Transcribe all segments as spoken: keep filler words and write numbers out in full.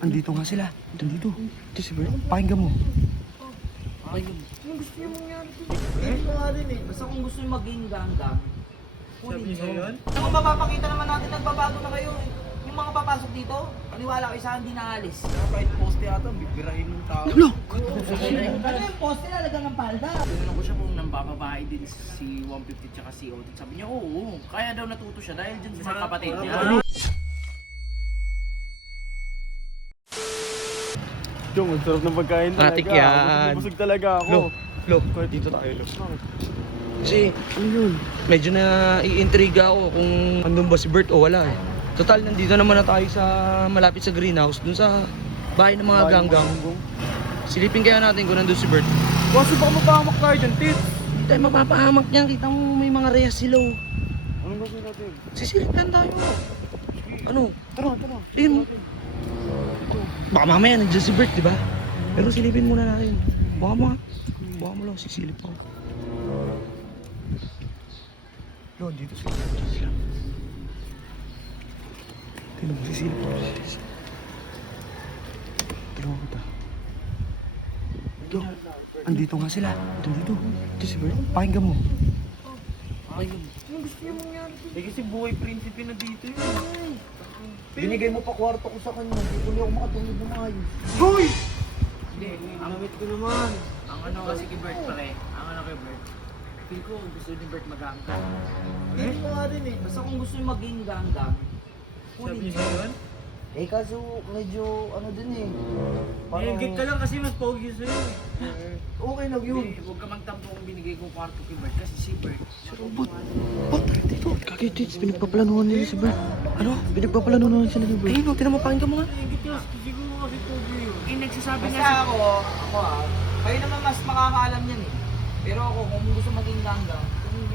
Andito nga sila. Andito. Ito si Bert. Pakinggan mo. Pakinggan mo. Anong gusto niyo mangyari? Hindi ko nga din eh. Basta kung gusto niyo maging ganggang, kunin niyo. Kung mapapakita naman natin nagbabago na kayo eh. Yung mga papasok dito, paniwala kayo sa akin, hindi naalis. Kahit poste ata, bibirahin ng tao. Lo! Ano yung poste talaga ng palda? Tinanong ko siya kung nambababae din si one fifty tsaka si Otit. Sabi niya, oo, kaya daw natuto siya dahil dyan sa kapatid niya. Chong, ang sarap ng pagkain talaga. Atik yan. Busog talaga ako. Lo! Lo! Dito tayo, Lo. Kasi, ano yun? Medyo na iintriga ako kung andun ba si Bert o wala eh. Total, nandito naman na tayo sa malapit sa greenhouse, dun sa bahay ng mga ganggang. Silipin kaya natin kung nandun si Bert. Kasi baka mapahamak tayo dyan, tits. Hindi tayo mapapahamak niyan, kita mo may mga reyes sila oh. Anong gagawin natin? Sisilip lang tayo. Ano? Tara, tara. Ayun. Baka mamaya nandiyan si Bert, di ba? Pero silipin muna natin. Baka mo, baka mo lang sisilip ako. Lo, dito sila. Dito sila. Tingnan mo, sisilip ako. Tulungan kita. Lo, andito nga sila. Andito. Ito si Bert. Pakinggan mo. Pakinggan mo. Anong gusto niyo mangyari? Eh kasi buhay prinsipe na dito yun. Binigay mo pa kwarto ko sa kanya. Hindi ko ako makatulog na maayos. Hoy! Hindi, ang, Namit ko naman. ang ano kasi kay Bert pare, ang ano kay Bert, feel ko gusto ni Bert mag-angka. Hindi ko nga din eh. Basta kung gusto niyo maging ganggang, kunin niyo. Eh kaso medyo ano din eh. Parang ka lang kasi mas pogi sa'yo. okay lang yun. Hindi, huwag ka magtampo kung binigay ko kwarto kay Bert kasi si Bert. Si Robot. Ba't tara dito? Kakitits, pinagpaplanuhan nila si Bert. Ano? Pinagpaplanuhan sila ni Bert. Ayun, no, tinamapakinggan mo nga. Siguro kasi pogi yun. Eh nagsasabi Basta nga ako, ako ah, kayo naman mas makakaalam yan eh. Pero ako, kung gusto maging ganggang,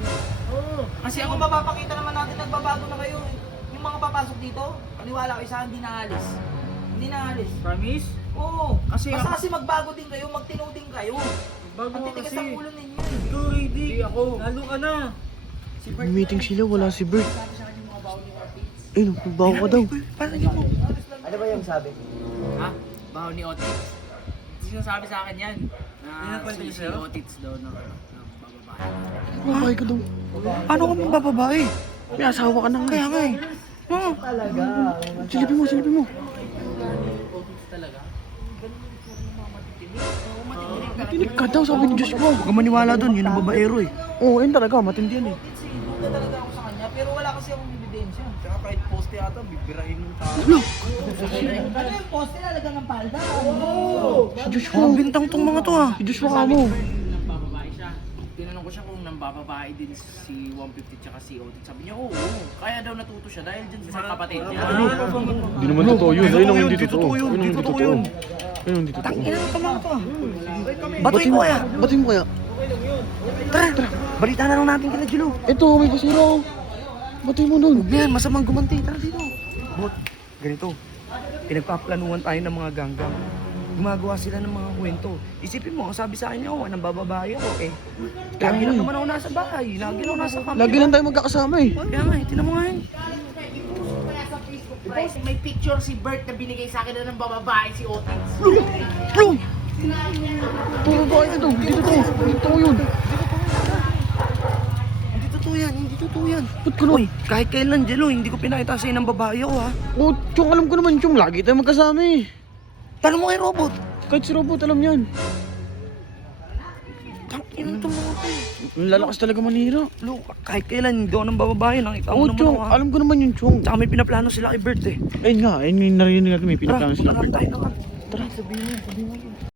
oo. Kasi ako mapapakita naman natin nagbabago na kayo eh. Yung mga papasok dito, paniwala kayo sa akin, hindi naalis. Hindi naalis. Promise? Oo. Kasi Basta ako- kasi magbago din kayo, magtino din kayo. Bago Ang ako titigas kasi. ang ulo ninyo eh. Ikaw ready. Ako. Lalo ka na. Si May meeting sila, wala si Bert. sabi sa akin yung mga baon ni Otis. Ayun, nagbaho ka daw. Parang yun mo. Ano ba yung sabi? Ha? Baon ni Otis. Sinasabi sa akin yan. Na Pinakwento si, niya si sa'yo? Otis daw ng ano, ng bababae. Babae ka daw. Paano ka mabababae? May asawa ka na nga. Kaya nga eh. Oo. Talaga. Silipin mo, silipin mo. Otis talaga? Ganun yung puro ng mga matitinig. Oo, matitinig talaga. Tinig ka daw, sabi ni Diyos mo. Huwag ka maniwala doon, yun ang babaero eh. Oo, yun talaga, matindi yan eh. Kasi duda talaga ako sa kanya, pero wala kasi akong ebidensya. Tsaka kahit poste ata, bibirahin ng tao. Lo, Ano yung poste talaga ng palda? Oo! si Diyos mo. Bintang tong mga to ah. Si Diyos mo ka mo. Nambababae siya. Tinanong ko siya kung nambababae din si one fifty tsaka si Otit. Sabi niya, oo, kaya daw natuto siya dahil dyan sa kapatid niya. Hindi naman totoo yun. Ayun ang hindi Di totoo. totoo yun, Ayun ang di hindi totoo totoo. yun. Ayun ang hindi totoo. Ilan ka mga to ah. Batuin mo kaya. Batuin mo kaya. Tara, tara. Balita na lang natin kila Jilo. Ito, may pasira. Batay mo nun. Huwag yan, masamang gumanti. Tara dito. Bot, ganito. Pinagpaplanuhan tayo ng mga ganggang. Gumagawa sila ng mga kwento. Isipin mo, ang sabi sa akin niya, oh, nang bababae ako eh. Lagi lang naman ako nasa bahay. Lagi lang ako nasa kami. Lagi lang tayo magkakasama eh. Kaya nga eh, tinan mo nga eh. May picture si Bert na binigay sa akin na ng bababae si Otis. Bro! Puro ba ito? Hindi totoo. Hindi totoo yun. Hindi totoo yan, hindi totoo yan. Ba't ka Uy, kahit kailan, Jelo, hindi ko pinakita sa'yo ng babae ako ha. Oh, Chong, alam ko naman, Chong. Lagi tayo magkasama eh. Tanong mo kay Robot. Kahit si Robot, alam yan. Tangin ito mga to. Ang lalakas talaga manira. Lo, kahit kailan, hindi ako ng bababae. Nakita mo Oh, naman Chong, ako ha. alam ko naman yun, Chong. Tsaka may pinaplano sila kay Bert eh. Ayun nga, ayun yung narinig natin. May Tara, pinaplano punta sila. natin tayo naman. Tara, sabihin mo, sabihin mo.